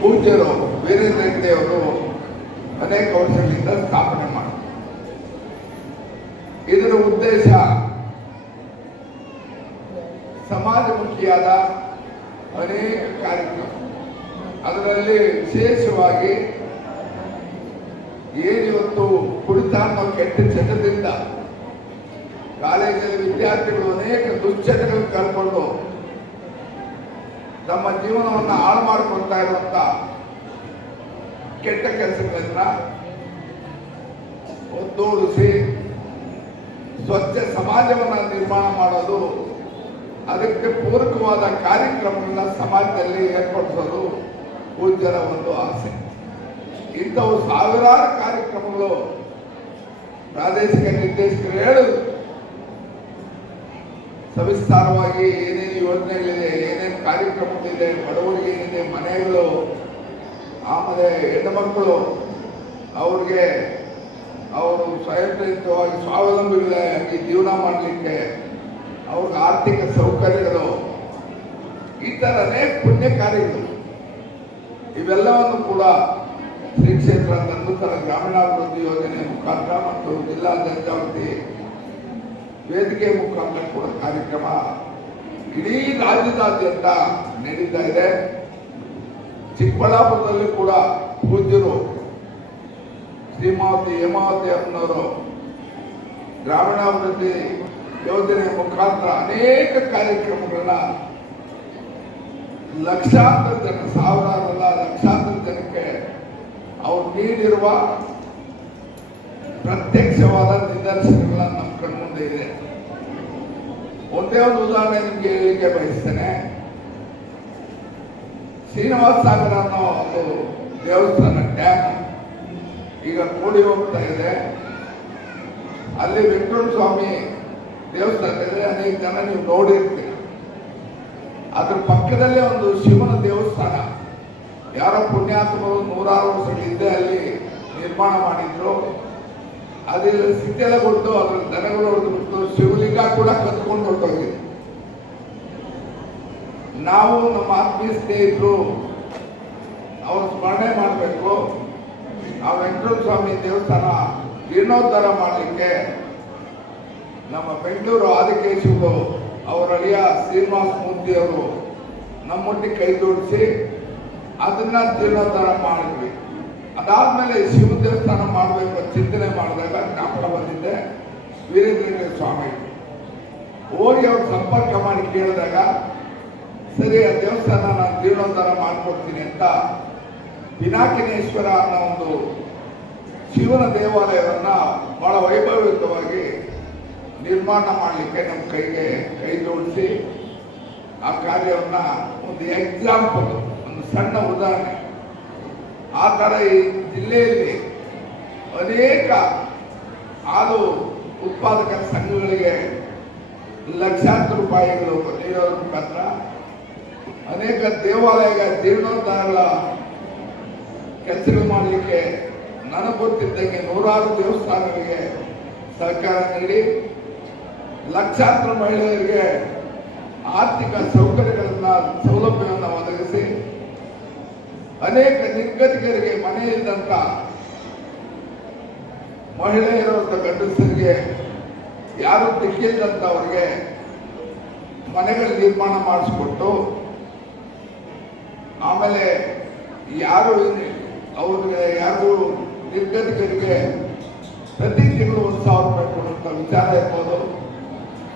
ಪೂಜ್ಯರು ವೀರೇಂದ್ರ ಹೆಗ್ಗಡೆ ಅವರು ಅನೇಕ ವರ್ಷಗಳಿಂದ ಸ್ಥಾಪನೆ ಮಾಡಿದರು. ಇದರ ಉದ್ದೇಶ ಸಮಾಜಮುಖಿಯಾದ ಅನೇಕ ಕಾರ್ಯಕ್ರಮ, ಅದರಲ್ಲಿ ವಿಶೇಷವಾಗಿ ಏನಿವತ್ತು ಕುಡಿತ ಅನ್ನೋ ಕೆಟ್ಟ ಚಟದಿಂದ ಕಾಲೇಜಲ್ಲಿ ವಿದ್ಯಾರ್ಥಿಗಳು ಅನೇಕ ದುಶ್ಚಟಗಳು ಕಳ್ಕೊಂಡು ತಮ್ಮ ಜೀವನವನ್ನು ಹಾಳು ಮಾಡಿಕೊಳ್ತಾ ಇರುವಂತ ಕೆಟ್ಟ ಕೆಲಸಗಳನ್ನ ಒದ್ದೋಡಿಸಿ ಸ್ವಚ್ಛ ಸಮಾಜವನ್ನು ನಿರ್ಮಾಣ ಮಾಡೋದು, ಅದಕ್ಕೆ ಪೂರಕವಾದ ಕಾರ್ಯಕ್ರಮಗಳನ್ನ ಸಮಾಜದಲ್ಲಿ ಏರ್ಪಡಿಸೋದು ಪೂಜ್ಯರ ಒಂದು ಆಸೆ. ಇಂಥವು ಸಾವಿರಾರು ಕಾರ್ಯಕ್ರಮಗಳು ಪ್ರಾದೇಶಿಕ ನಿರ್ದೇಶಕರು ಹೇಳುದು, ಸವಿಸ್ತಾರವಾಗಿ ಏನೇನು ಯೋಜನೆಗಳಿದೆ, ಏನೇನು ಕಾರ್ಯಕ್ರಮಗಳಿದೆ, ಬಡವರಿಗೆ ಏನಿದೆ, ಮನೆಗಳು, ಆಮೇಲೆ ಹೆಣ್ಣು ಮಕ್ಕಳು ಅವ್ರಿಗೆ ಅವರು ಸ್ವಯಂಪ್ರೇರಿತವಾಗಿ ಸ್ವಾವಲಂಬಿಗಳಾಗಿ ಜೀವನ ಮಾಡಲಿಕ್ಕೆ ಅವ್ರಿಗೆ ಆರ್ಥಿಕ ಸೌಕರ್ಯಗಳು, ಈ ಥರ ಅನೇಕ ಪುಣ್ಯ ಕಾರ್ಯಗಳು, ಇವೆಲ್ಲವನ್ನು ಕೂಡ ಶ್ರೀ ಕ್ಷೇತ್ರ ನಂದೂತರ ಗ್ರಾಮೀಣಾಭಿವೃದ್ಧಿ ಯೋಜನೆ ಮುಖಾಂತರ ಮತ್ತು ಜಿಲ್ಲಾ ಜನಜಾಗೃತಿ ವೇದಿಕೆ ಮುಖಾಂತರ ಕೂಡ ಕಾರ್ಯಕ್ರಮ ಇಡೀ ರಾಜ್ಯದಾದ್ಯಂತ ನಡೀತಾ ಇದೆ. ಚಿಕ್ಕಬಳ್ಳಾಪುರದಲ್ಲಿ ಕೂಡ ಪೂಜ್ಯರು ಶ್ರೀಮಾವತಿ ಹೇಮಾವತಿ ಅಮ್ಮನವರು ಗ್ರಾಮೀಣಾಭಿವೃದ್ಧಿ ಯೋಜನೆ ಮುಖಾಂತರ ಅನೇಕ ಕಾರ್ಯಕ್ರಮಗಳನ್ನ ಲಕ್ಷಾಂತರ ಜನ, ಸಾವಿರಾರಲ್ಲ ಲಕ್ಷಾಂತರ ಜನಕ್ಕೆ ಅವ್ರು ನೀಡಿರುವ ಪ್ರತ್ಯಕ್ಷವಾದ ನಿದರ್ಶನಗಳನ್ನ ನಮ್ಮ ಕಣ್ಮುಂದೆ ಇದೆ. ಒಂದೇ ಒಂದು ಉದಾಹರಣೆ ನಿಮ್ಗೆ ಹೇಳಲಿಕ್ಕೆ ಬಯಸ್ತೇನೆ. ಶ್ರೀನಿವಾಸ ಸಾಗರ ಅನ್ನೋ ಒಂದು ದೇವಸ್ಥಾನ ಡ್ಯಾಮ್ ಈಗ ಕೂಡಿ ಹೋಗ್ತಾ ಇದೆ. ಅಲ್ಲಿ ವೆಂಕಟೇಶ್ವರ ಸ್ವಾಮಿ ದೇವಸ್ಥಾನ ಇದೆ, ಅನೇಕ ಜನ ನೀವು ನೋಡಿರ್ತೀರಿ. ಅದ್ರ ಪಕ್ಕದಲ್ಲೇ ಒಂದು ಶಿವನ ದೇವಸ್ಥಾನ ಯಾರೋ ಪುಣ್ಯಾತ್ಮರು 100 ವರ್ಷಗಳ ಹಿಂದೆ ಅಲ್ಲಿ ನಿರ್ಮಾಣ ಮಾಡಿದ್ರು. ಅದೆಲ್ಲ ಸ್ಥಿತಿಯೆಲ್ಲ ಕೊಟ್ಟು ಅದ್ರ ದನಗಳು ಹೊಡೆದು ಶಿವಲಿಂಗ ಕೂಡ ಕತ್ಕೊಂಡು ಹೊರಟೋಗಿದೆ. ನಾವು ನಮ್ಮ ಆತ್ಮೀಯ ಸ್ನೇಹಿತರು ಅವ್ರ ಸ್ಮರಣೆ ಮಾಡಬೇಕು. ಆ ವೆಂಕಟೇಶ್ವರ ಸ್ವಾಮಿ ದೇವಸ್ಥಾನ ಜೀರ್ಣೋದ್ಧಾರ ಮಾಡಲಿಕ್ಕೆ ನಮ್ಮ ಬೆಂಗಳೂರು ಆದಿಕೇಶವರು ಅವರ ಅಳಿಯ ಶ್ರೀನಿವಾಸ ಮೂರ್ತಿ ಅವರು ನಮ್ಮೊಟ್ಟಿಗೆ ಕೈ ಜೋಡಿಸಿ ಅದನ್ನ ಜೀರ್ಣೋದ್ಧಾರ ಮಾಡಿದ್ವಿ. ಅದಾದ್ಮೇಲೆ ಶಿವ ದೇವಸ್ಥಾನ ಮಾಡಬೇಕು ಚಿಂತನೆ ಮಾಡಿದಾಗ ಜ್ಞಾಪಕ ಬಂದಿದ್ದೆ ವೀರೇಂದ್ರ ಸ್ವಾಮಿ. ಹೋಗಿ ಅವ್ರು ಸಂಪರ್ಕ ಮಾಡಿ ಕೇಳಿದಾಗ ಸರಿ ಆ ದೇವಸ್ಥಾನ ನಾನು ಜೀರ್ಣೋದ್ಧಾರ ಮಾಡಿಕೊಡ್ತೀನಿ ಅಂತ ಪಿನಾಕಿನೇಶ್ವರ ಅನ್ನೋ ಒಂದು ಶಿವನ ದೇವಾಲಯವನ್ನ ಬಹಳ ವೈಭವಯುತವಾಗಿ ನಿರ್ಮಾಣ ಮಾಡಲಿಕ್ಕೆ ನಮ್ಮ ಕೈ ಜೋಡಿಸಿ ಆ ಕಾರ್ಯವನ್ನ ಒಂದು ಎಕ್ಸಾಂಪಲ್, ಒಂದು ಸಣ್ಣ ಉದಾಹರಣೆ. ಆ ಥರ ಈ ಜಿಲ್ಲೆಯಲ್ಲಿ ಅನೇಕ ಹಾಲು ಉತ್ಪಾದಕರ ಸಂಘಗಳಿಗೆ ಲಕ್ಷಾಂತರ ರೂಪಾಯಿಗಳು ನೀಡೋದ್ರ ಮುಖಾಂತರ ಅನೇಕ ದೇವಾಲಯಗಳ ಜೀರ್ಣೋದ್ಧಾರಗಳ ಕೆಲಸಗಳು ಮಾಡಲಿಕ್ಕೆ ನನಗೆ ಗೊತ್ತಿದ್ದಂಗೆ 100 ದೇವಸ್ಥಾನಗಳಿಗೆ ಸಹಕಾರ ನೀಡಿ ಲಕ್ಷಾಂತರ ಮಹಿಳೆಯರಿಗೆ ಆರ್ಥಿಕ ಸೌಕರ್ಯಗಳನ್ನ ಸೌಲಭ್ಯವನ್ನು ಒದಗಿಸಿ ಅನೇಕ ನಿರ್ಗತಿಕರಿಗೆ ಮನೆ ಇದ್ದಂತ ಮಹಿಳೆಯರಂತ ಗಂಡಸರಿಗೆ ಯಾರು ದಿಕ್ಕಿಲ್ಲದಂತವರಿಗೆ ಮನೆಗಳ ನಿರ್ಮಾಣ ಮಾಡಿಸ್ಕೊಟ್ಟು ಆಮೇಲೆ ಯಾರು ಅವ್ರಿಗೆ ಯಾರು ನಿರ್ಗತಿಕರಿಗೆ ಪ್ರತಿ ತಿಂಗಳು 1,000 ರೂಪಾಯಿ ಕೊಡುವಂತ ವಿಚಾರ ಇರ್ಬೋದು.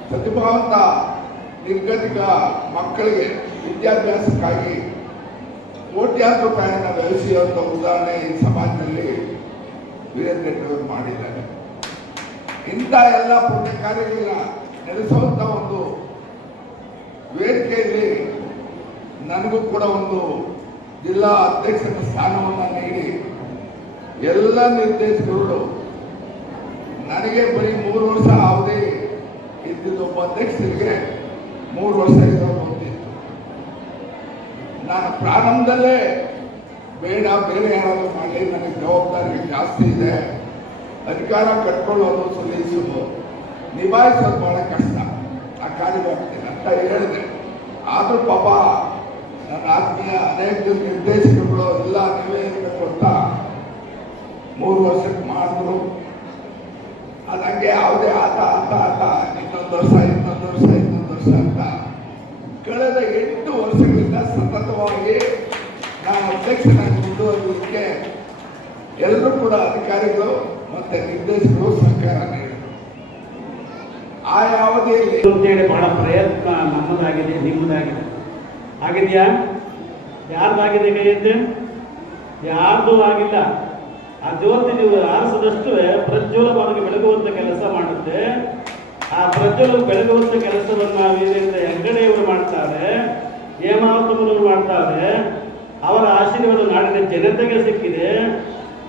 ಪ್ರತಿಭಾವಂತ ನಿರ್ಗತಿಕ ಮಕ್ಕಳಿಗೆ ವಿದ್ಯಾಭ್ಯಾಸಕ್ಕಾಗಿ ಕೋಟ್ಯಾಂತರ ರೂಪಾಯಿನ ವ್ಯವಸ್ಥೆಯುವಂತ ಉದಾಹರಣೆ ಈ ಸಮಾಜದಲ್ಲಿ ವೀರೇಂದ್ರ ಹೆಗ್ಗಡೆ ಮಾಡಿದ್ದಾರೆ. ಇಂಥ ಎಲ್ಲ ಪುಣ್ಯ ಕಾರ್ಯಗಳನ್ನ ನಡೆಸುವಂತ ಒಂದು ವೇದಿಕೆಯಲ್ಲಿ ನನಗೂ ಕೂಡ ಒಂದು ಜಿಲ್ಲಾ ಅಧ್ಯಕ್ಷರ ಸ್ಥಾನವನ್ನು ನೀಡಿ ಎಲ್ಲ ನಿರ್ದೇಶಕರು ನನಗೆ ಬರೀ 3 ವರ್ಷ ಅವಧಿ ಇದ್ದಿದ್ದು, ಒಬ್ಬ ಅಧ್ಯಕ್ಷರಿಗೆ 3 ವರ್ಷ ಇರೋದು ಬಂದಿತ್ತು. ನಾನು ಪ್ರಾರಂಭದಲ್ಲೇ ಬೇಡ ಬೇರೆ ಯಾರಾದರೂ ಮಾಡಲಿ, ನನಗೆ ಜವಾಬ್ದಾರಿ ಜಾಸ್ತಿ ಇದೆ, ಅಧಿಕಾರ ಕಟ್ಕೊಳ್ಳೋದು ಸಲ್ಲಿಸೋದು ನಿಭಾಯಿಸೋದು ಬಹಳ ಕಷ್ಟ, ಆ ಕಾರ್ಯವಾಗ್ತೀನಿ ಅಂತ ಹೇಳಿದೆ. ಆದರೂ ಪಾಪ ನನ್ನ ಆತ್ಮೀಯ ಅನೇಕ ನಿರ್ದೇಶಕರುಗಳು ವರ್ಷ ಅಂತ ಕಳೆದ 8 ವರ್ಷಗಳಿಂದ ಸತತವಾಗಿ ನಾನು ಅಧ್ಯಕ್ಷನಾಗಿ ಮುಂದುವರಿಯೋದಕ್ಕೆ ಎಲ್ಲರೂ ಕೂಡ ಅಧಿಕಾರಿಗಳು ಮತ್ತೆ ನಿರ್ದೇಶಕರು ಸಹಕಾರ ನೀಡಿದರು. ಆಯಾ ಅವಧಿಯಲ್ಲಿ ಅಂತೇಳಿ ಬಹಳ ಪ್ರಯತ್ನ ನಮ್ಮದಾಗಿದೆ, ನಿಮ್ಮದಾಗಿದೆ. ಆಗಿದೆಯಾ? ಯಾರ್ದಾಗಿದೆ ಕೈ ಎತ್ತೆ? ಯಾರ್ದು ಆಗಿಲ್ಲ. ಆ ಜ್ಯೋತಿ ನೀವು ಆರಿಸಿದಷ್ಟು ಪ್ರಜ್ವಲವಾಗಿ ಬೆಳಗುವಂತ ಕೆಲಸ ಮಾಡುತ್ತೆ. ಆ ಪ್ರಜ್ವಲ ಬೆಳಗುವಂತ ಕೆಲಸವನ್ನ ವೀರೇಂದ್ರ ಹೆಗ್ಗಡೆಯವರು ಮಾಡ್ತಾರೆ, ಹೇಮಾವತಮ್ಮನವರು ಮಾಡ್ತಾರೆ. ಅವರ ಆಶೀರ್ವಾದ ನಾಡಿನ ಜನತೆಗೆ ಸಿಕ್ಕಿದೆ.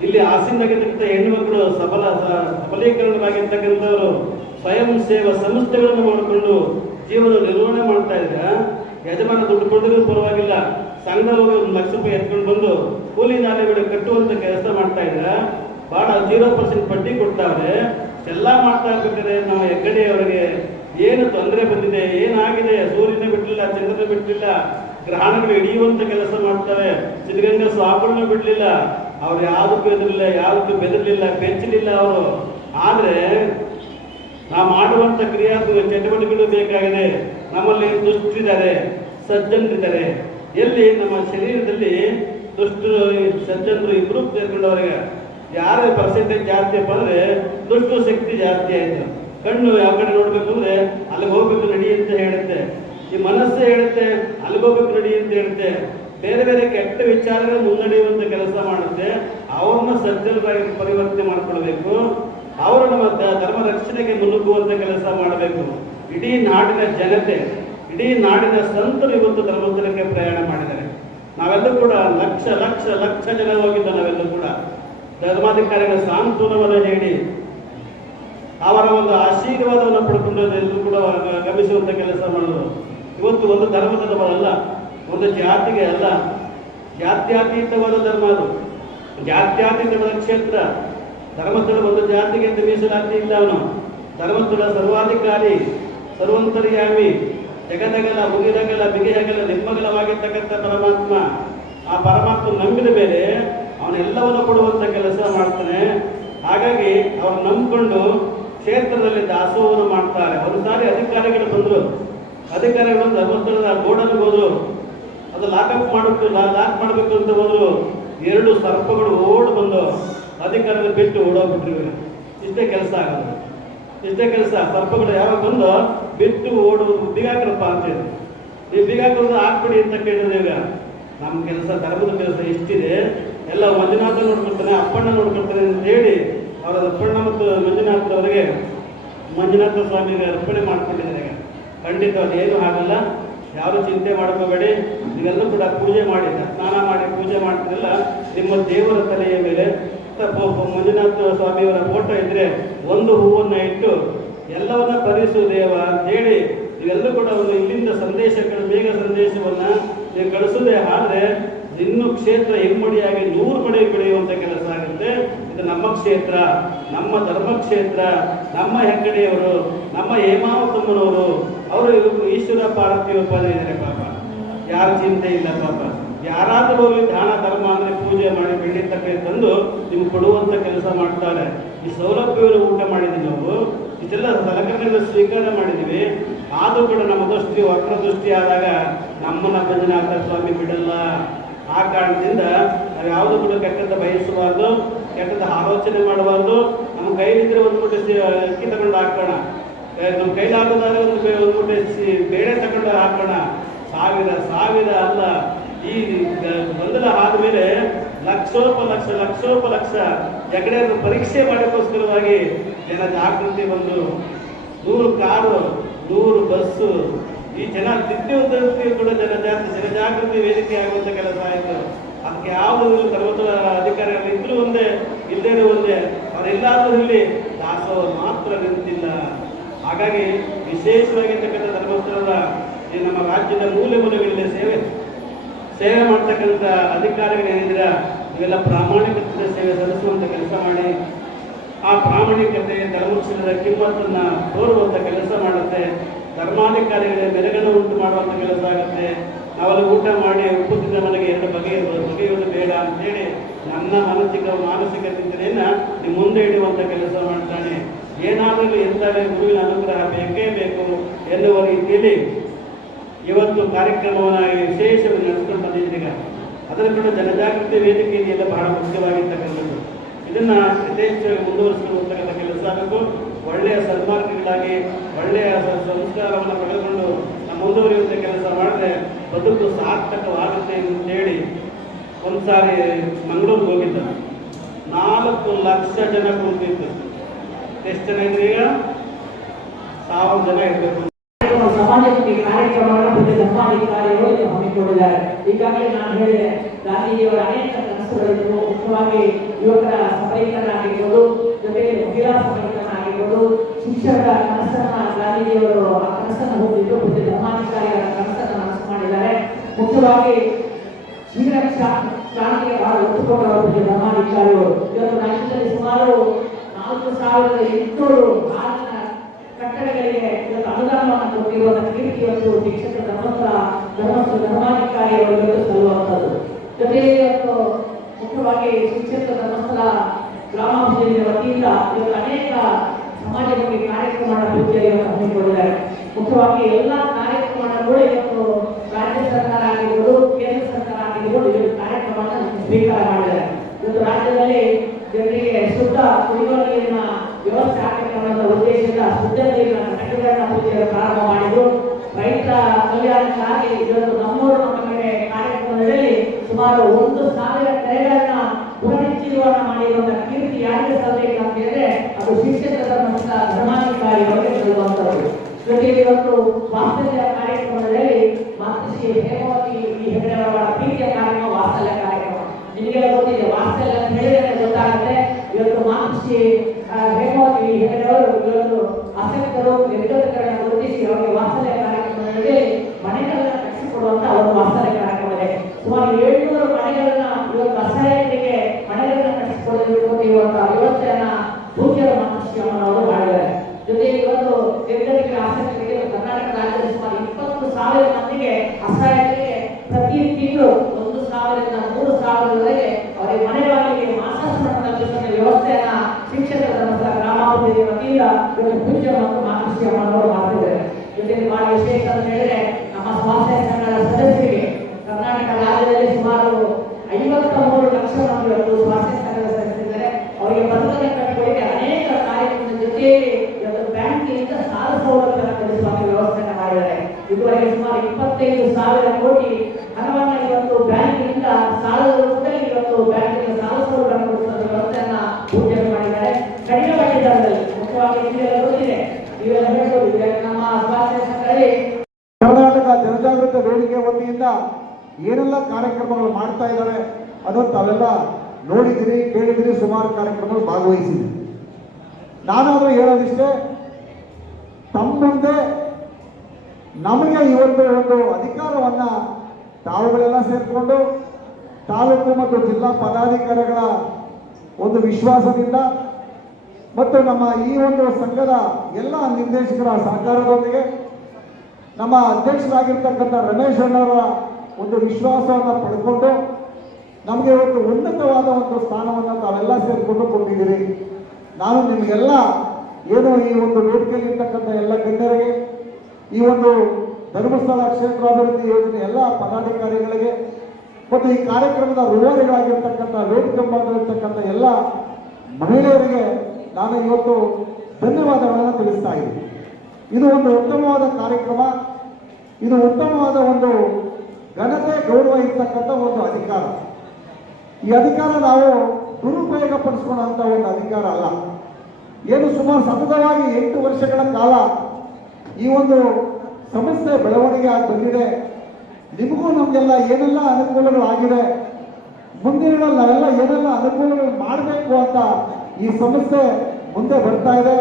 ಇಲ್ಲಿ ಆಸೀನರಾಗಿರ್ತಕ್ಕಂಥ ಹೆಣ್ಣುಮಕ್ಕಳು ಸಬಲೀಕರಣವಾಗಿರ್ತಕ್ಕಂಥವರು ಸ್ವಯಂ ಸೇವಾ ಸಂಸ್ಥೆಗಳನ್ನು ಮಾಡಿಕೊಂಡು ಜೀವನ ನಿರ್ವಹಣೆ ಮಾಡ್ತಾ ಇದ್ದಾರೆ. ಯಜಮಾನ ದುಡ್ಡು ಕೊಡೋದ್ರೂ ಪರವಾಗಿಲ್ಲ, ಸಂಘದಲ್ಲಿ ಒಂದು ₹1,00,000 ಎತ್ಕೊಂಡು ಬಂದು ಕೂಲಿ ನಾಲೆಗಳು ಕಟ್ಟುವಂತ ಕೆಲಸ ಮಾಡ್ತಾ ಇದ್ದಾರೆ. ಬಹಳ 0% ಬಡ್ಡಿ ಕೊಡ್ತಾರೆ. ಎಲ್ಲ ಮಾಡ್ತಾ ಇರ್ಬೇಕಾದ್ರೆ ನಾವು ಹೆಗ್ಗಡೆಯವರಿಗೆ ಏನು ತೊಂದರೆ ಬಂದಿದೆ, ಏನಾಗಿದೆ, ಸೂರ್ಯನ ಬಿಡಲಿಲ್ಲ, ಚಂದ್ರನ ಬಿಡಲಿಲ್ಲ, ಗ್ರಹಣಗಳು ಹಿಡಿಯುವಂತ ಕೆಲಸ ಮಾಡ್ತಾರೆ, ಸಿದ್ಧಗಂಗಾ ಸ್ವಾಮಿಗಳನ್ನ ಬಿಡಲಿಲ್ಲ. ಅವ್ರು ಯಾವುದಕ್ಕೂ ಎದುರಿಲ್ಲ, ಯಾವುದಕ್ಕೂ ಬೆದರಲಿಲ್ಲ, ಬೆಚ್ಚಲಿಲ್ಲ ಅವರು. ಆದರೆ ನಾವು ಮಾಡುವಂತ ಕ್ರಿಯಾತ್ಮಕ ಚಟುವಟಿಕೆಗಳು ಬೇಕಾಗಿದೆ. ನಮ್ಮಲ್ಲಿ ದುಷ್ಟರಿದ್ದಾರೆ, ಸಜ್ಜನರಿದ್ದಾರೆ. ಎಲ್ಲಿ ನಮ್ಮ ಶರೀರದಲ್ಲಿ ದುಷ್ಟರು ಸಜ್ಜನರು ಇಬ್ಬರು ಸೇರ್ಕೊಂಡವರಿಗೆ ಯಾರ ಪರ್ಸೆಂಟೇಜ್ ಜಾಸ್ತಿ ಅಪ್ಪ ಅಂದ್ರೆ ದುಷ್ಟು ಶಕ್ತಿ ಜಾಸ್ತಿ ಆಯ್ತು. ಕಣ್ಣು ಯಾವ ಕಡೆ ನೋಡ್ಬೇಕು ಅಂದ್ರೆ ಅಲ್ಲಿಗೆ ಹೋಗ್ಬೇಕು ನಡಿ ಅಂತ ಹೇಳುತ್ತೆ. ಈ ಮನಸ್ಸೇ ಹೇಳುತ್ತೆ ಅಲ್ಲಿಗೆ ಹೋಗ್ಬೇಕು ನಡಿ ಅಂತ ಹೇಳುತ್ತೆ. ಬೇರೆ ಬೇರೆ ಕೆಟ್ಟ ವಿಚಾರಗಳು ಮುನ್ನಡೆಯುವಂತ ಕೆಲಸ ಮಾಡುತ್ತೆ. ಅವ್ರನ್ನ ಸಜ್ಜನರಾಗಿ ಪರಿವರ್ತನೆ ಮಾಡ್ಕೊಳ್ಬೇಕು. ಅವರು ನಮ್ಮ ಧರ್ಮ ರಕ್ಷಣೆಗೆ ಮುನ್ನುಗ್ಗುವಂತ ಕೆಲಸ ಮಾಡಬೇಕು. ಇಡೀ ನಾಡಿನ ಜನತೆ, ಇಡೀ ನಾಡಿನ ಸಂತರು ಇವತ್ತು ಧರ್ಮಸ್ಥಳಕ್ಕೆ ಪ್ರಯಾಣ ಮಾಡಿದ್ದಾರೆ. ನಾವೆಲ್ಲರೂ ಕೂಡ ಲಕ್ಷ ಲಕ್ಷ ಲಕ್ಷ ಜನ ಹೋಗಿದ್ದ. ನಾವೆಲ್ಲರೂ ಕೂಡ ಧರ್ಮಾಧಿಕಾರಿಗಳ ಸಾಂತ್ವನವನ್ನು ಹೇಳಿ ಅವರ ಒಂದು ಆಶೀರ್ವಾದವನ್ನು ಪಡ್ಕೊಂಡು ಎಲ್ಲರೂ ಕೂಡ ಗಮಿಸುವಂತ ಕೆಲಸ ಮಾಡೋದು. ಇವತ್ತು ಒಂದು ಧರ್ಮದವರಲ್ಲ, ಒಂದು ಜಾತಿಗೆ ಅಲ್ಲ, ಜಾತ್ಯತೀತವಾದ ಧರ್ಮ ಅದು, ಜಾತ್ಯತೀತವಾದ ಕ್ಷೇತ್ರ. ಧರ್ಮಸ್ಥಳ ಒಂದು ಜಾತಿಗೆ ಅಂತ ಮೀಸಲಾತಿ ಇಲ್ಲ. ಅವನು ಧರ್ಮಸ್ಥಳ ಸರ್ವಾಧಿಕಾರಿ, ಸರ್ವಂತರ್ಯಾಮಿ, ಜಗದಗಲ ಮುಗಿದಗಲ ಬಿಗಿಹಗಲ ನಿಮ್ಮಗಲವಾಗಿರ್ತಕ್ಕಂಥ ಪರಮಾತ್ಮ. ಆ ಪರಮಾತ್ಮ ನಂಬಿದ ಮೇಲೆ ಅವನೆಲ್ಲವನ್ನು ಕೊಡುವಂತ ಕೆಲಸ ಮಾಡ್ತಾನೆ. ಹಾಗಾಗಿ ಅವ್ರು ನಂಬಿಕೊಂಡು ಕ್ಷೇತ್ರದಲ್ಲಿ ದಾಸೋಹವನ್ನು ಮಾಡ್ತಾರೆ. ಒಂದು ಸಾರಿ ಅಧಿಕಾರಿಗಳು ಬಂದರು. ಅಧಿಕಾರಿಗಳು ಧರ್ಮಸ್ಥಳದ ಗೋಡನ್ಗೆ ಹೋದ್ರು. ಅದು ಲಾಕ್ ಮಾಡಬೇಕು ಅಂತ ಹೋದ್ರು. 2 ಸರ್ಪಗಳು ಓಡ್ ಬಂದು ಅಧಿಕಾರಿಗಳು ಬಿಟ್ಟು ಓಡೋಗ್ಬಿಟ್ರು. ಇಷ್ಟೇ ಕೆಲಸ ಆಗೋದು, ಇಷ್ಟೇ ಕೆಲಸ. ಸರ್ಪಗಳು ಯಾವಾಗ ಬಂದು ಬಿಟ್ಟು ಓಡುವುದು, ಬಿಗಾಕ್ರಪ್ಪ ಅಂತ ಹೇಳಿ ಈ ಬಿಗಾಕ್ರದ್ದು ಹಾಕ್ಬಿಡಿ ಅಂತ ಕೇಳಿದ್ರೆ ಈಗ ನಮ್ಮ ಕೆಲಸ ಧರ್ಮದ ಕೆಲಸ ಎಷ್ಟಿದೆ. ಎಲ್ಲ ಮಂಜುನಾಥ ನೋಡ್ಕೊಳ್ತಾನೆ, ಅಪ್ಪಣ್ಣ ನೋಡ್ಕೊಳ್ತಾನೆ ಅಂತ ಹೇಳಿ ಅವರ ಅಪ್ಪಣ್ಣ ಮತ್ತು ಮಂಜುನಾಥರವರಿಗೆ ಮಂಜುನಾಥ ಸ್ವಾಮಿಗೆ ಅರ್ಪಣೆ ಮಾಡ್ಕೊಂಡಿದ್ದಾರೆ. ಖಂಡಿತ ಅದೇನು ಆಗಲ್ಲ, ಯಾರು ಚಿಂತೆ ಮಾಡ್ಕೋಬೇಡಿ. ನೀವೆಲ್ಲೂ ಕೂಡ ಪೂಜೆ ಮಾಡಿ, ಸ್ನಾನ ಮಾಡಿ ಪೂಜೆ ಮಾಡ್ತಿರಲ್ಲ, ನಿಮ್ಮ ದೇವರ ತಲೆಯ ಮೇಲೆ ಮಂಜುನಾಥ ಸ್ವಾಮಿಯವರ ಫೋಟೋ ಇದ್ರೆ ಒಂದು ಹೂವನ್ನು ಇಟ್ಟು ಎಲ್ಲವನ್ನ ಪರಿಸು ದೇವ ಅಂತ ಹೇಳಿ ನೀವೆಲ್ಲೂ ಕೂಡ ಒಂದು ಇಲ್ಲಿಂದ ಸಂದೇಶಗಳು, ಬೇಗ ಸಂದೇಶವನ್ನ ನೀವು ಕಳಿಸೋದೇ ಆದ್ರೆ ಇನ್ನೂ ಕ್ಷೇತ್ರ ಇಮ್ಮಡಿಯಾಗಿ 100 ಮಡಿ ಬೆಳೆಯುವಂತ ಕೆಲಸ ಆಗುತ್ತೆ. ಇದು ನಮ್ಮ ಕ್ಷೇತ್ರ, ನಮ್ಮ ಧರ್ಮಕ್ಷೇತ್ರ, ನಮ್ಮ ಹೆಗ್ಗಡೆಯವರು, ನಮ್ಮ ಹೇಮಾವತಮ್ಮನವರು. ಅವರು ಈಶ್ವರ ಪಾರ್ವತಿ ಉಪಾಧಿ ಇದ್ದಾರೆ. ಪಾಪ ಯಾರ ಚಿಂತೆ ಇಲ್ಲ. ಪಾಪ ಯಾರಾದ್ರೂ ಹೋಗಿ ದಾನ ಧರ್ಮ ಅಂದ್ರೆ ಪೂಜೆ ಮಾಡಿ ಬೆಳ್ಳಿ ತಟ್ಟೆ ತಂದು ನಿಮ್ಗೆ ಕೊಡುವಂತ ಕೆಲಸ ಮಾಡ್ತಾರೆ. ಈ ಸೌಲಭ್ಯವನ್ನು ಊಟ ಮಾಡಿದ್ದೀವಿ ನಾವು, ಇಷ್ಟೆಲ್ಲ ಸಲಕರಣೆಗಳ ಸ್ವೀಕಾರ ಮಾಡಿದ್ದೀವಿ. ಆದರೂ ಕೂಡ ನಮ್ಮ ದೃಷ್ಟಿ ವಕ್ರ ದೃಷ್ಟಿ ಆದಾಗ ನಮ್ಮನ್ನ ಮಂಜುನಾಥ ಸ್ವಾಮಿ ಬಿಡಲ್ಲ. ಆ ಕಾರಣದಿಂದ ನಾವು ಯಾವುದು ಕೂಡ ಕೆಟ್ಟದ ಬಯಸಬಾರ್ದು, ಕೆಟ್ಟದ ಆಲೋಚನೆ ಮಾಡಬಾರ್ದು. ನಮ್ಮ ಕೈಲಿದ್ರೆ ಒಂದು ಮುಟ್ಟೆ ಅಕ್ಕಿ ತಗೊಂಡು ಹಾಕೋಣ, ನಮ್ಮ ಕೈಲಾಗದಾದ್ರೆ ಒಂದು ಮುಟ್ಟೆ ಬೇಳೆ ತಗೊಂಡು ಹಾಕೋಣ. ಸಾವಿರ ಅಲ್ಲ, ಈ ಗೊಂದಲ ಆದಮೇಲೆ ಲಕ್ಷೋಪಲಕ್ಷ ಜಗಡೆಯನ್ನು ಪರೀಕ್ಷೆ ಮಾಡೋಕ್ಕೋಸ್ಕರವಾಗಿ ಜನ ಜಾಗೃತಿ ಬಂದು 100 ಕಾರು 100 ಬಸ್ಸು ಈ ಜನ ತಿದ್ದುವುದಕ್ಕೆ ಕೂಡ ಜನಜಾಗೃತಿ ವೇದಿಕೆ ಆಗುವಂತ ಕೆಲಸ ಆಯಿತು. ಅದಕ್ಕೆ ಯಾವುದು ಸರ್ವೋತ್ತಮ ಅಧಿಕಾರಿಗಳು ಇದ್ರೂ ಒಂದೇ, ಇಲ್ಲೇನೂ ಒಂದೇ. ಅವರೆಲ್ಲಾದ್ರೂ ಇಲ್ಲಿ ದಾಸೋಹ ಮಾತ್ರ ನಿಂತಿಲ್ಲ. ಹಾಗಾಗಿ ವಿಶೇಷವಾಗಿರ್ತಕ್ಕಂಥ ಧರ್ಮಸ್ಥಳದ ಈ ನಮ್ಮ ರಾಜ್ಯದ ಮೂಲೆಗಳಲ್ಲಿ ಸೇವೆ ಮಾಡ್ತಕ್ಕಂಥ ಅಧಿಕಾರಿಗಳು ಏನಿದ್ದೀರಾ, ಇವೆಲ್ಲ ಪ್ರಾಮಾಣಿಕತೆ ಸೇವೆ ಸಲ್ಲಿಸುವಂಥ ಕೆಲಸ ಮಾಡಿ ಆ ಪ್ರಾಮಾಣಿಕತೆ ಧರ್ಮಸ್ಥಳದ ಕಿಮ್ಮತ್ತನ್ನು ತೋರುವಂಥ ಕೆಲಸ ಮಾಡುತ್ತೆ. ಧರ್ಮಾಧಿಕಾರಿಗಳಿಗೆ ಬೆಲೆಗಳನ್ನು ಉಂಟು ಮಾಡುವಂಥ ಕೆಲಸ ಆಗುತ್ತೆ. ನಾವೆಲ್ಲ ಊಟ ಮಾಡಿ ಉಪ್ಪು ತಿಂದ ಮನೆಗೆ 2 ಬಗೆಯುವುದು ಬೇಡ ಅಂತೇಳಿ ನನ್ನ ಮಾನಸಿಕ ಚಿಂತನೆಯನ್ನು ನಿಮ್ಮ ಮುಂದೆ ಇಡುವಂಥ ಕೆಲಸ ಮಾಡ್ತಾನೆ. ಏನಾದರೂ ಎಂದರೆ ಗುರುವಿನ ಅನುಗ್ರಹ ಬೇಕೇ ಬೇಕು ಎನ್ನುವ ರೀತಿಯಲ್ಲಿ ಇವತ್ತು ಕಾರ್ಯಕ್ರಮವನ್ನು ವಿಶೇಷವಾಗಿ ನಡೆಸ್ಕೊಂಡು ಬಂದಿದ್ದೀಗ. ಅದರ ಕೂಡ ಜನಜಾಗೃತಿ ವೇದಿಕೆಯಲ್ಲಿ ಬಹಳ ಮುಖ್ಯವಾಗಿರ್ತಕ್ಕಂಥದ್ದು. ಇದನ್ನು ಯಥೇಚ್ಛವಾಗಿ ಮುಂದುವರಿಸಿಕೊಂಡು ಹೋಗ್ತಕ್ಕಂಥ ಕೆಲಸ ಆಗಬೇಕು. ಒಳ್ಳೆಯ ಸನ್ಮಾರ್ಗಗಳಾಗಿ ಒಳ್ಳೆಯ ಸಂಸ್ಕಾರವನ್ನು ಪಡೆದುಕೊಂಡು ನಾವು ಮುಂದುವರಿಯುವಂಥ ಕೆಲಸ ಮಾಡಿದ್ರೆ ಬದುಕು ಸಾರ್ಥಕವಾಗುತ್ತೆ ಅಂತೇಳಿ ಒಂದು ಸಾರಿ ಮಂಗಳೂರಿಗೆ ಹೋಗಿದ್ದ. 4 ಲಕ್ಷ ಜನ ಕೂತಿತ್ತು. ಎಷ್ಟು ಜನ ಇದ್ರೆ ಈಗ 1000 ಜನ ಇರಬೇಕು. ಸಮಾಜಕ್ಕೆ ಕಾರ್ಯಕ್ರಮಗಳನ್ನು ಧರ್ಮಾಧಿಕಾರಿಗಳು ಹಮ್ಮಿಕೊಂಡಿದ್ದಾರೆ. ಈಗಾಗಲೇ ನಾನು ಹೇಳಿದೆ, ಗಾಂಧೀಜಿಯವರ ಅನೇಕ ಕನಸುಗಳಿದ್ದು ಮುಖ್ಯವಾಗಿ ಯುವಕರ ಸಬಲೀಕರಣ ಆಗಿರ್ಬೋದು, ಜೊತೆಗೆ ಮಹಿಳಾ ಸಬಲೀಕರಣ ಆಗಿರ್ಬೋದು, ಶಿಕ್ಷಕರ ಕನಸನ್ನ ಗಾಂಧೀಜಿಯವರು ಆ ಕನಸನ್ನು ಹೊಂದಿದ್ದು ಧರ್ಮಾಧಿಕಾರಿಗಳ ಕನಸನ್ನು ನನಸು ಮಾಡಿದ್ದಾರೆ. ಮುಖ್ಯವಾಗಿ ಶಿಬಿರ ಕ್ರಾಂತಿಗೆ ಬಹಳ ಒತ್ತು ಕೊಟ್ಟವರು ಧರ್ಮಾಧಿಕಾರಿಗಳು. ಇವತ್ತು ರಾಜ್ಯದಲ್ಲಿ ಸುಮಾರು 4800 ಕಟ್ಟಡಗಳಿಗೆ ಇವತ್ತು ಅನುದಾನವನ್ನು ಕೊಟ್ಟಿರುವ ಕೀರ್ತಿ ಇವತ್ತು ಶಿಕ್ಷಕ ಧರ್ಮಾಧಿಕಾರಿಗಳು ಸಲ್ಲುವಂಥದ್ದು. ಜೊತೆಗೆ ಇವತ್ತು ಮುಖ್ಯವಾಗಿ ಶಿಕ್ಷಕ ಧರ್ಮಸ್ಥಳ ಗ್ರಾಮಾಭಿವೃದ್ಧಿ ವತಿಯಿಂದ ಇವತ್ತು ಅನೇಕ ಸಮಾಜಮುಖಿ ಕಾರ್ಯಕ್ರಮಗಳನ್ನು ಪೂಜೆಯನ್ನು ಹಮ್ಮಿಕೊಂಡಿದ್ದಾರೆ. ಮುಖ್ಯವಾಗಿ ಎಲ್ಲ ಕಾರ್ಯಕ್ರಮಗಳು ಇವತ್ತು ರಾಜ್ಯ ಸರ್ಕಾರ ಆಗಿರ್ಬೋದು, ಕೇಂದ್ರ ಸರ್ಕಾರ ಆಗಿರ್ಬೋದು ಇವತ್ತು ಕಾರ್ಯಕ್ರಮವನ್ನು ಸ್ವೀಕಾರ ಮಾಡಿದ್ದಾರೆ. ಇವತ್ತು ರಾಜ್ಯದಲ್ಲಿ ಜನರಿಗೆ ಶುದ್ಧ ಕುಡಿಯುವ ನೀರಿನ ವ್ಯವಸ್ಥೆ ಆಗಬೇಕೆನ್ನುವ ಉದ್ದೇಶದಿಂದ ಶುದ್ಧ ನೀರಿನ ಘಟಕಗಳನ್ನ ಪೂಜೆಯನ್ನು ಪ್ರಾರಂಭ ಮಾಡಿದ್ರು. ರೈತರ ಕಲ್ಯಾಣಕ್ಕಾಗಿ ಇವತ್ತು ನಮ್ಮೂರು ನಮ್ಮ ಕಡೆ ಕಾರ್ಯಕ್ರಮದಲ್ಲಿ ಸುಮಾರು 1000 ಕೆರೆಗಳನ್ನ ಪುನರುಜ್ಜೀವನ ಮಾಡಿರುವಂತಹ ಕೀರ್ತಿ ಯಾರಿಗೆ ಸಲ್ಲಬೇಕು ಅಂತ ಹೇಳಿದ್ರೆ ಅದು ಶಿಕ್ಷಕ ಧರ್ಮಾಧಿಕಾರಿಗಳಿಗೆ ಸಲ್ಲುವಂಥದ್ದು. ಜೊತೆಗೆ ಇವತ್ತು ವಾತ್ಸಲ್ಯ ಕಾರ್ಯಕ್ರಮದಲ್ಲಿ ಮಾತೃಶ್ರೀ ಹೇಮಾವತಿ ಹೆಗಡೆಯವರ ಪ್ರೀತಿಯ ಕಾರ್ಯಕ್ರಮ ವಾತ್ಸಲ್ಯ ಕಾರ್ಯಕ್ರಮ. ನಿಮಗೆಲ್ಲ ಗೊತ್ತಿದೆ, ವಾತ್ಸಲ್ಯ ಅಂತ ಹೇಳಿದ್ರೆ ಗೊತ್ತಾಗುತ್ತೆ. ಇವತ್ತು ಮಾತೃಶ್ರೀ ಹೇಮಾವತಿ ಹೆಗಡೆಯವರು ಇವತ್ತು ಆಸಕ್ತರು ನಿರ್ಗತಕರನ್ನು ಗುರುತಿಸಿ ಅವರಿಗೆ ವಾತ್ಸಲ್ಯ ಕಾರ್ಯಕ್ರಮದಲ್ಲಿ ಮನೆಗಳನ್ನ ಕಟ್ಟಿಸಿಕೊಡುವಂತ ಒಂದು ವಾತ್ಸಲ್ಯ ಕಾರ್ಯಕ್ರಮ ಇದೆ. ಸುಮಾರು 700 ಮನೆಗಳನ್ನ ಇವತ್ತು ಅಸಹಾಯಕರಿಗೆ ಮನೆಗಳನ್ನ ಕಟ್ಟಿಸಿಕೊಳ್ಳುವಂತಹ ವ್ಯವಸ್ಥೆಯನ್ನ ಪೂಜ್ಯರು ಮಾತೃಶ್ರೀ ಅಮ್ಮನವರು ಮಾಡಿದ್ದಾರೆ. ಜೊತೆಗೆ ಇವತ್ತು ನಿರ್ಗತಿಕರ ಆಸಕ್ತರಿಗೆ ಕರ್ನಾಟಕ ರಾಜ್ಯದ ಸುಮಾರು 20,000 ಮಂದಿಗೆ ಅಸಹಾಯಕರಿಗೆ ಪ್ರತಿ ತಿಂಗಳು 1,000 ರಿಂದ 3,000 ಅವರಿಗೆ ಮನೆಗಳಿಗೆ ಮಾಸಾಸನ ವ್ಯವಸ್ಥೆಯನ್ನ ಶಿಕ್ಷಕರ ಧರ್ಮಸ್ಥಳ ಗ್ರಾಮಾಭಿವೃದ್ಧಿ ವತಿಯಿಂದ ಪೂಜ್ಯ ಮತ್ತು ಮಾತೃಶ್ರೀ ಅಮ್ಮನವರು ಮಾಡ್ತಿದ್ದಾರೆ. ಜೊತೆಗೆ ಬಹಳ ವಿಶೇಷ ಅಂತ ಹೇಳಿದ್ರೆ ನಮ್ಮ ಸ್ವಾಸ್ಥ್ಯ ಸಂಘದ ಸದಸ್ಯರಿಗೆ ಕರ್ನಾಟಕ ರಾಜ್ಯದಲ್ಲಿ ಸುಮಾರು 53 ಲಕ್ಷ ಮಂದಿ ಇವತ್ತು ಸ್ವಾಸ್ಥ್ಯ ಸಂಘದ ಸದಸ್ಯರಿದ್ದಾರೆ. ಅವರಿಗೆ ಬದುಕನ್ನು ಕಟ್ಟಿಕೊಳ್ಳಿಕ್ಕೆ ಅನೇಕ ಕಾರ್ಯಕ್ರಮದ ಜೊತೆಯಲ್ಲಿ ಇವತ್ತು ಬ್ಯಾಂಕಿನಿಂದ ಸಾಲ ಸೌಲಭ್ಯವನ್ನು ಕೊಡಿಸುವ ವ್ಯವಸ್ಥೆಯನ್ನು ಮಾಡಿದ್ದಾರೆ. ಇದುವರೆಗೆ ಸುಮಾರು 25,000 ಕೋಟಿ ಹಣವನ್ನು ಇವತ್ತು ಬ್ಯಾಂಕಿನಿಂದ ಸಾಲದ ರೂಪದಲ್ಲಿ ಇವತ್ತು ಬ್ಯಾಂಕಿನ ಸಾಲ ಸೌಲಭ್ಯವನ್ನು ಕೊಡಿಸುವ ವ್ಯವಸ್ಥೆಯನ್ನ ಪೂಜೆ ಮಾಡಿದ್ದಾರೆ. ಕಡಿಮೆ ಬಡ್ಡಿ ದರದಲ್ಲಿ ಮುಖ್ಯವಾಗಿ ಇದೆಲ್ಲ ಗೊತ್ತಿದೆ, ಇವೆಲ್ಲ ಹೇಳ್ಬೋದು. ನಮ್ಮ ಸ್ವಾಸ್ಥ್ಯ ಸಂಘದಲ್ಲಿ ಕರ್ನಾಟಕ ಜನಜಾಗೃತಿ ವೇದಿಕೆ ವತಿಯಿಂದ ಏನೆಲ್ಲ ಕಾರ್ಯಕ್ರಮಗಳು ಮಾಡ್ತಾ ಇದ್ದಾರೆ ಅದನ್ನು ತಾವೆಲ್ಲ ನೋಡಿದ್ದೀರಿ, ಕೇಳಿದಿರಿ, ಸುಮಾರು ಕಾರ್ಯಕ್ರಮಗಳು ಭಾಗವಹಿಸಿದ್ದೀರಿ. ನಾನಾದರೂ ಹೇಳೋದಿಷ್ಟೇ, ತಮ್ಮ ಮುಂದೆ ನಮಗೆ ಇವತ್ತು ಒಂದು ಅಧಿಕಾರವನ್ನ ತಾವುಗಳೆಲ್ಲ ಸೇರಿಕೊಂಡು ತಾಲೂಕು ಮತ್ತು ಜಿಲ್ಲಾ ಪದಾಧಿಕಾರಿಗಳ ಒಂದು ವಿಶ್ವಾಸದಿಂದ ಮತ್ತು ನಮ್ಮ ಈ ಒಂದು ಸಂಘದ ಎಲ್ಲ ನಿರ್ದೇಶಕರ ಸಹಕಾರದೊಂದಿಗೆ ನಮ್ಮ ಅಧ್ಯಕ್ಷರಾಗಿರ್ತಕ್ಕಂಥ ರಮೇಶ್ ಅಣ್ಣವರ ಒಂದು ವಿಶ್ವಾಸವನ್ನು ಪಡ್ಕೊಂಡು ನಮಗೆ ಒಂದು ಉನ್ನತವಾದ ಒಂದು ಸ್ಥಾನವನ್ನು ತಾವೆಲ್ಲ ಸೇರಿಕೊಂಡು ಕೊಟ್ಟಿದ್ದೀರಿ. ನಾನು ನಿಮಗೆಲ್ಲ ಏನು ಈ ಒಂದು ವೇದಿಕೆಯಲ್ಲಿ ಇರ್ತಕ್ಕಂಥ ಎಲ್ಲ ಗಣ್ಯರಿಗೆ, ಈ ಒಂದು ಧರ್ಮಸ್ಥಳ ಕ್ಷೇತ್ರಾಭಿವೃದ್ಧಿ ಯೋಜನೆ ಎಲ್ಲ ಪದಾಧಿಕಾರಿಗಳಿಗೆ ಮತ್ತು ಈ ಕಾರ್ಯಕ್ರಮದ ರೂವಾರಿಗಳಾಗಿರ್ತಕ್ಕಂಥ ವೇದಿಕೆ ಮಾಡಿರ್ತಕ್ಕಂಥ ಎಲ್ಲ ಮಹಿಳೆಯರಿಗೆ ನಾನು ಇವತ್ತು ಧನ್ಯವಾದಗಳನ್ನು ತಿಳಿಸ್ತಾ ಇದ್ದೀನಿ. ಇದು ಒಂದು ಉತ್ತಮವಾದ ಕಾರ್ಯಕ್ರಮ, ಇದು ಉತ್ತಮವಾದ ಒಂದು ಘನತೆ ಗೌರವ ಇರ್ತಕ್ಕಂಥ ಒಂದು ಅಧಿಕಾರ. ಈ ಅಧಿಕಾರ ನಾವು ದುರುಪಯೋಗ ಪಡಿಸ್ಕೊಳ್ಳುವಂಥ ಒಂದು ಅಧಿಕಾರ ಅಲ್ಲ. ಏನು ಸುಮಾರು ಸತತವಾಗಿ 8 ವರ್ಷಗಳ ಕಾಲ ಈ ಒಂದು ಸಮಸ್ಯೆ ಬೆಳವಣಿಗೆ ಆಗಿ ಬಂದಿದೆ. ನಿಮಗೂ ನಮಗೆಲ್ಲ ಏನೆಲ್ಲ ಅನುಕೂಲಗಳಾಗಿದೆ, ಮುಂದಿನ ನಾವೆಲ್ಲ ಏನೆಲ್ಲ ಅನುಕೂಲಗಳು ಮಾಡಬೇಕು ಅಂತ ಈ ಸಮಸ್ಯೆ ಮುಂದೆ ಬರ್ತಾ ಇದೆ.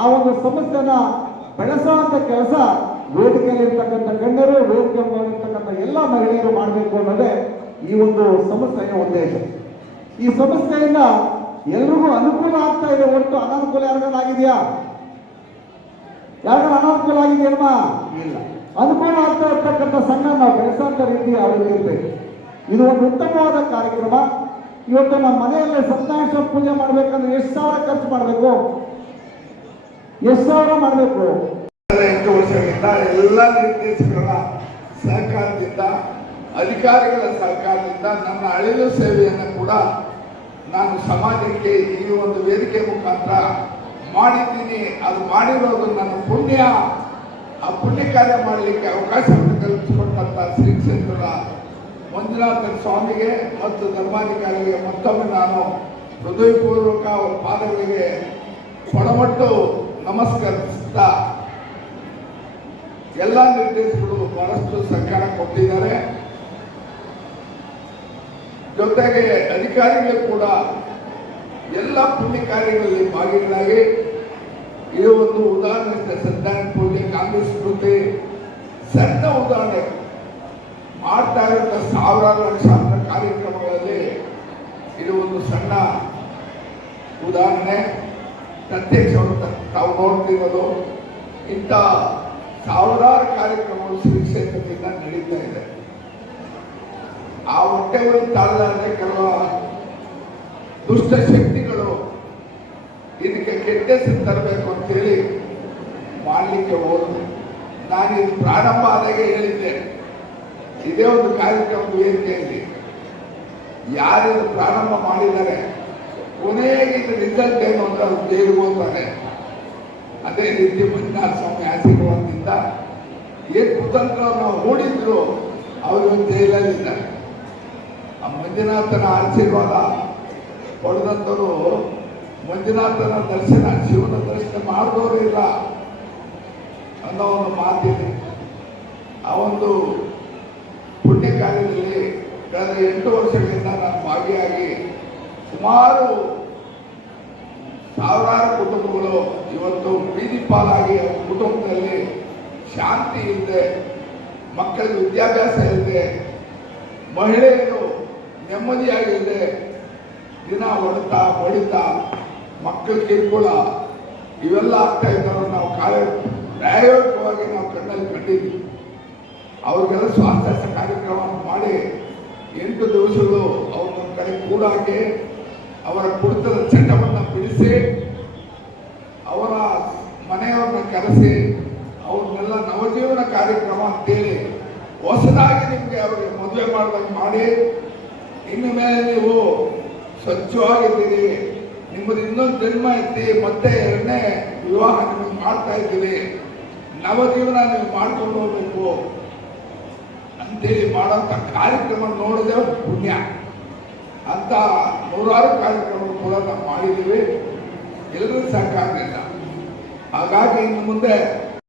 ಆ ಒಂದು ಸಮಸ್ಯೆನ ಬೆಳೆಸುವಂಥ ಕೆಲಸ ವೇದಿಕೆಯಲ್ಲಿ ಇರ್ತಕ್ಕಂಥ ಗಣ್ಯರು, ವೇದಿಕೆ ಮಾಡಿರ್ತಕ್ಕಂಥ ಎಲ್ಲ ಮಹಿಳೆಯರು ಮಾಡಬೇಕು ಅನ್ನೋದೇ ಈ ಒಂದು ಸಮಸ್ಯೆಯ ಉದ್ದೇಶ. ಈ ಸಮಸ್ಯೆಯಿಂದ ಎಲ್ರಿಗೂ ಅನುಕೂಲ ಆಗ್ತಾ ಇದೆ ಹೊರತು ಅನಾನುಕೂಲ ಯಾರಿಗಾಗಿದೆಯಾ? ಯಾರಿಗಾರ ಅನಾನುಕೂಲ ಆಗಿದೆಯಲ್ಮ? ಇಲ್ಲ. ಅನುಕೂಲ ಆಗ್ತಾ ಇರ್ತಕ್ಕಂಥ ಸಂಘ ನಾವು ಬೆಳೆಸೋಂಥ ರೀತಿ ಅವ್ರಿಗೆ ಇರಬೇಕು. ಇದು ಒಂದು ಉತ್ತಮವಾದ ಕಾರ್ಯಕ್ರಮ. ಇವತ್ತು ನಮ್ಮ ಮನೆಯಲ್ಲೇ ಸತ್ಯನಾರಾಯಣ ಪೂಜೆ ಮಾಡಬೇಕಂದ್ರೆ ಎಷ್ಟು ಸಾವಿರ ಖರ್ಚು ಮಾಡಬೇಕು? ಎಷ್ಟು ಸಾವಿರ ಮಾಡಬೇಕು? 8 ವರ್ಷಗಳಿಂದ ಎಲ್ಲ ನಿರ್ದೇಶಕರ ಸಹಕಾರದಿಂದ, ಅಧಿಕಾರಿಗಳ ಸಹಕಾರದಿಂದ ನನ್ನ ಅಳಿಲು ಸೇವೆಯನ್ನು ಕೂಡ ನಾನು ಸಮಾಜಕ್ಕೆ ಈ ಒಂದು ವೇದಿಕೆ ಮುಖಾಂತರ ಮಾಡಿದ್ದೀನಿ. ಅದು ಮಾಡಿರೋದು ನನ್ನ ಪುಣ್ಯ. ಆ ಪುಣ್ಯ ಕಾರ್ಯ ಮಾಡಲಿಕ್ಕೆ ಅವಕಾಶವನ್ನು ಕಲ್ಪಿಸಿಕೊಟ್ಟಂತ ಶ್ರೀ ಕ್ಷೇತ್ರದ ಮಂಜುನಾಥ ಸ್ವಾಮಿಗೆ ಮತ್ತು ಧರ್ಮಾಧಿಕಾರಿಗೆ ಮತ್ತೊಮ್ಮೆ ನಾನು ಹೃದಯಪೂರ್ವಕ ಅವರ ಪಾದಗಳಿಗೆ ಕೊಡಮಟ್ಟು ನಮಸ್ಕರಿಸ್ತಾ, ಎಲ್ಲ ನಿರ್ದೇಶಕರು ಬಹಳಷ್ಟು ಸಹಕಾರ ಕೊಟ್ಟಿದ್ದಾರೆ. ಜೊತೆಗೆ ಅಧಿಕಾರಿಗಳು ಕೂಡ ಎಲ್ಲ ಪುಣ್ಯ ಕಾರ್ಯಗಳಲ್ಲಿ ಭಾಗಿಗಳಾಗಿ ಇದು ಒಂದು ಉದಾಹರಣೆ. ಸತ್ಯನಾರಾಯಣ ಪೂಜೆ, ಕಾಂಗ್ರೆಸ್ ಸ್ಮೃತಿ, ಸಣ್ಣ ಉದಾಹರಣೆ ಮಾಡ್ತಾ ಇರುವಂಥ ಸಾವಿರಾರು ಲಕ್ಷಾಂತರ ಕಾರ್ಯಕ್ರಮಗಳಲ್ಲಿ ಇದು ಒಂದು ಸಣ್ಣ ಉದಾಹರಣೆ. ಪ್ರತ್ಯಕ್ಷ ತಾವು ನೋಡ್ತಿರೋದು ಇಂಥ ಸಾವಿರಾರು ಕಾರ್ಯಕ್ರಮಗಳು ಶ್ರೀ ಕ್ಷೇತ್ರದಿಂದ ನಡೀತಾ ಇದೆ. ಆ ಹೊಟ್ಟೆಗಳು ತಾಳಲಾರದೆ ಕೆಲವು ದುಷ್ಟ ಶಕ್ತಿಗಳು ಇದಕ್ಕೆ ಕೆಟ್ಟ ಹೆಸರು ತರಬೇಕು ಅಂತೇಳಿ ಮಾಡಲಿಕ್ಕೆ ಹೋದ್ರು. ನಾನು ಇದು ಪ್ರಾರಂಭ ಆದಾಗ ಹೇಳಿದ್ದೆ, ಇದೇ ಒಂದು ಕಾರ್ಯಕ್ರಮದ ವೇದಿಕೆಯಲ್ಲಿ ಯಾರು ಪ್ರಾರಂಭ ಮಾಡಿದ್ದಾರೆ ಕೊನೆಗೆ ಇದು ರಿಸಲ್ಟ್ ಏನು ಅಂತ ಅವ್ರು ಜೈಲಿಗೆ ಹೋಗ್ತಾರೆ. ಅದೇ ರೀತಿ ಮಂಜುನಾಥ ಸ್ವಾಮಿ ಆಶೀರ್ವಾದದಿಂದ ಏನು ಕುತಂತ್ರ ನಾವು ಹೂಡಿದ್ರು ಅವರು ಜೈಲಲ್ಲಿದ್ದಾರೆ. ಆ ಮಂಜುನಾಥನ ಆಶೀರ್ವಾದ ಪಡೆದಂಥವರು ಮಂಜುನಾಥನ ದರ್ಶನ, ಶಿವನ ದರ್ಶನ ಮಾಡಿದವರು ಇಲ್ಲ ಅನ್ನೋ ಒಂದು ಮಾತಿದೆ. ಆ ಒಂದು ಪುಣ್ಯ ಕಾರ್ಯದಲ್ಲಿ ಕಳೆದ 8 ವರ್ಷಗಳಿಂದ ನಾನು ಭಾಗಿಯಾಗಿ ಸುಮಾರು ಸಾವಿರಾರು ಕುಟುಂಬಗಳು ಇವತ್ತು ಬೀದಿ ಪಾಲಾಗಿ ಕುಟುಂಬದಲ್ಲಿ ಶಾಂತಿ ಇಲ್ಲದೆ, ಮಕ್ಕಳಿಗೆ ವಿದ್ಯಾಭ್ಯಾಸ ಇಲ್ಲದೆ, ಮಹಿಳೆಯರು ನೆಮ್ಮದಿಯಾಗಿಲ್ಲದೆ, ದಿನ ಹೊಡಿತಾ ಮಕ್ಕಳ ಕಿರುಕುಳ ಇವೆಲ್ಲ ಆಗ್ತಾ ಇದ್ದಾವೆ. ನಾವು ಪ್ರಾಯೋಗಿಕವಾಗಿ ನಾವು ಕಣ್ಣಲ್ಲಿ ಕಂಡಿದ್ವಿ. ಅವ್ರಿಗೆಲ್ಲ ಸ್ವಾಸ್ಥ್ಯ ಕಾರ್ಯಕ್ರಮವನ್ನು ಮಾಡಿ 8 ದಿವಸಗಳು ಅವ್ರನ್ನ ಕಡೆ ಕೂಡಾಕಿ ಅವರ ಕುಡಿತದ ಚಟವನ್ನು ಬಿಡಿಸಿ ಅವರ ಮನೆಯವ್ರನ್ನ ಕರೆಸಿ ಅವ್ರನ್ನೆಲ್ಲ ನವಜೀವನ ಕಾರ್ಯಕ್ರಮ ಅಂತೇಳಿ ಹೊಸದಾಗಿ ನಿಮಗೆ ಅವರಿಗೆ ಮದುವೆ ಮಾಡಿದಂಗೆ ಮಾಡಿ, ಇನ್ನು ಮೇಲೆ ನೀವು ಸ್ವಚ್ಛವಾಗಿದ್ದೀರಿ, ನಿಮ್ಮದು ಇನ್ನೊಂದು ಜನ್ಮ ಐತಿ, ಮತ್ತೆ 2ನೇ ವಿವಾಹ ನಿಮಗೆ ಮಾಡ್ತಾ ಇದ್ದೀವಿ, ನವಜೀವನ ನೀವು ಮಾಡ್ಕೊಂಡು ಹೋಗ್ಬೇಕು ಅಂತೇಳಿ ಮಾಡೋಂಥ ಕಾರ್ಯಕ್ರಮ ನೋಡಿದ್ರೆ ಪುಣ್ಯ. ಅಂತ ನೂರಾರು ಕಾರ್ಯಕ್ರಮಗಳು ಕೂಡ ನಾವು ಮಾಡಿದ್ದೀವಿ, ಎಲ್ಲರೂ ಸಹಕಾರದಿಂದ. ಹಾಗಾಗಿ ಇನ್ನು ಮುಂದೆ